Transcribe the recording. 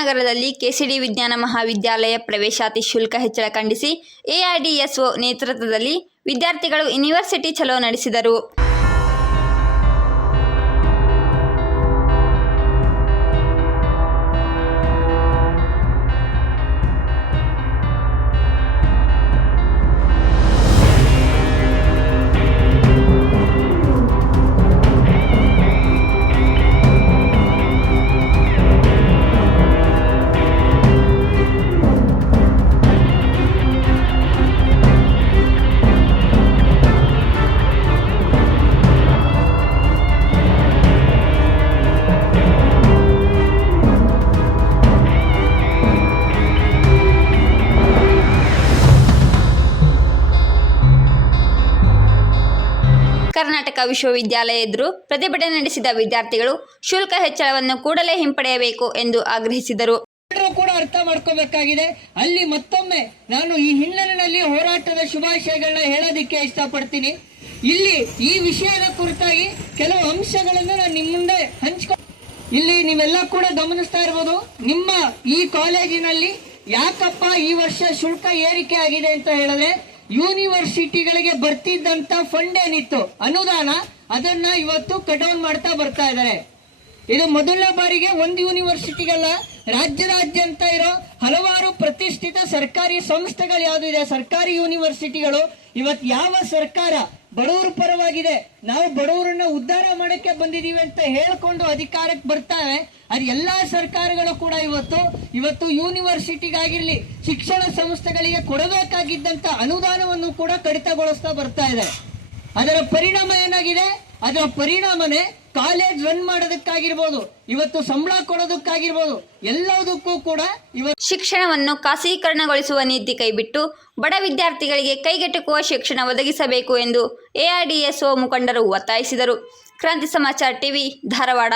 ನಗರದಲ್ಲಿ ಕೆಸಿಡಿ ವಿಜ್ಞಾನ ಮಹಾವಿದ್ಯಾಲಯ ಪ್ರವೇಶಾತಿ ಶುಲ್ಕ ಹೆಚ್ಚಳ ಖಂಡಿಸಿ ಎಐಡಿಎಸ್ಒ ನೇತೃತ್ವದಲ್ಲಿ ವಿದ್ಯಾರ್ಥಿಗಳು ಯೂನಿವರ್ಸಿಟಿ ಚಲೋ ನಡೆಸಿದರು. ಕರ್ನಾಟಕ ವಿಶ್ವವಿದ್ಯಾಲಯ ಎದುರು ಪ್ರತಿಭಟನೆ ನಡೆಸಿದ ವಿದ್ಯಾರ್ಥಿಗಳು ಶುಲ್ಕ ಹೆಚ್ಚಳವನ್ನು ಕೂಡಲೇ ಹಿಂಪಡೆಯಬೇಕು ಎಂದು ಆಗ್ರಹಿಸಿದರು. ಕೂಡ ಅರ್ಥ ಮಾಡ್ಕೋಬೇಕಾಗಿದೆ. ಅಲ್ಲಿ ಮತ್ತೊಮ್ಮೆ ನಾನು ಈ ಹಿನ್ನೆಲೆಯಲ್ಲಿ ಹೋರಾಟದ ಶುಭಾಶಯಗಳನ್ನ ಹೇಳೋದಿಕ್ಕೆ ಇಷ್ಟಪಡ್ತೀನಿ. ಇಲ್ಲಿ ಈ ವಿಷಯದ ಕುರಿತಾಗಿ ಕೆಲವು ಅಂಶಗಳನ್ನು ನಾನು ನಿಮ್ಮ ಮುಂದೆ ಇಲ್ಲಿ ನೀವೆಲ್ಲ ಕೂಡ ಗಮನಿಸ್ತಾ ಇರ್ಬೋದು. ನಿಮ್ಮ ಈ ಕಾಲೇಜಿನಲ್ಲಿ ಯಾಕಪ್ಪ ಈ ವರ್ಷ ಶುಲ್ಕ ಏರಿಕೆ ಆಗಿದೆ ಅಂತ ಹೇಳಿದ್ರೆ, ಯೂನಿವರ್ಸಿಟಿಗಳಿಗೆ ಬರ್ತಿದ್ದಂತ ಫಂಡ್ ಏನಿತ್ತು ಅನುದಾನ, ಅದನ್ನ ಇವತ್ತು ಕಟ್ ಡೌನ್ ಮಾಡ್ತಾ ಬರ್ತಾ ಇದ್ದಾರೆ. ಇದು ಮೊದಲನೇ ಬಾರಿಗೆ ಒಂದು ಯೂನಿವರ್ಸಿಟಿಗಲ್ಲ, ರಾಜ್ಯಾದ್ಯಂತ ಇರೋ ಹಲವಾರು ಪ್ರತಿಷ್ಠಿತ ಸರ್ಕಾರಿ ಸಂಸ್ಥೆಗಳು ಯಾವ್ದಿದೆ, ಸರ್ಕಾರಿ ಯೂನಿವರ್ಸಿಟಿಗಳು ಇವತ್ತು ಯಾವ ಸರ್ಕಾರ ಬಡವರ ಪರವಾಗಿದೆ, ನಾವು ಬಡವರನ್ನ ಉದ್ಧಾರ ಮಾಡಕ್ಕೆ ಬಂದಿದೀವಿ ಅಂತ ಹೇಳ್ಕೊಂಡು ಅಧಿಕಾರಕ್ಕೆ ಬರ್ತಾವೆ, ಅದು ಎಲ್ಲಾ ಸರ್ಕಾರಗಳು ಕೂಡ ಇವತ್ತು ಯೂನಿವರ್ಸಿಟಿಗಾಗಿರ್ಲಿ ಶಿಕ್ಷಣ ಸಂಸ್ಥೆಗಳಿಗೆ ಕೊಡಬೇಕಾಗಿದ್ದಂತ ಅನುದಾನವನ್ನು ಕೂಡ ಕಡಿತಗೊಳಿಸ್ತಾ ಬರ್ತಾ ಇದೆ. ಅದರ ಪರಿಣಾಮ ಏನಾಗಿದೆ? ಅದರ ಪರಿಣಾಮನೇ ಕಾಲೇಜ್ ರನ್ ಮಾಡೋದಕ್ಕಾಗಿರ್ಬೋದು, ಇವತ್ತು ಸಂಬಳ ಕೊಡೋದಕ್ಕಾಗಿರ್ಬೋದು, ಎಲ್ಲದಕ್ಕೂ ಕೂಡ ಶಿಕ್ಷಣವನ್ನು ಖಾಸಗೀಕರಣಗೊಳಿಸುವ ನೀತಿ ಕೈಬಿಟ್ಟು ಬಡ ವಿದ್ಯಾರ್ಥಿಗಳಿಗೆ ಕೈಗೆಟುಕುವ ಶಿಕ್ಷಣ ಒದಗಿಸಬೇಕು ಎಂದು ಎಐಡಿಎಸ್ಒ ಮುಖಂಡರು ಒತ್ತಾಯಿಸಿದರು. ಕ್ರಾಂತಿ ಸಮಾಚಾರ ಟಿವಿ, ಧಾರವಾಡ.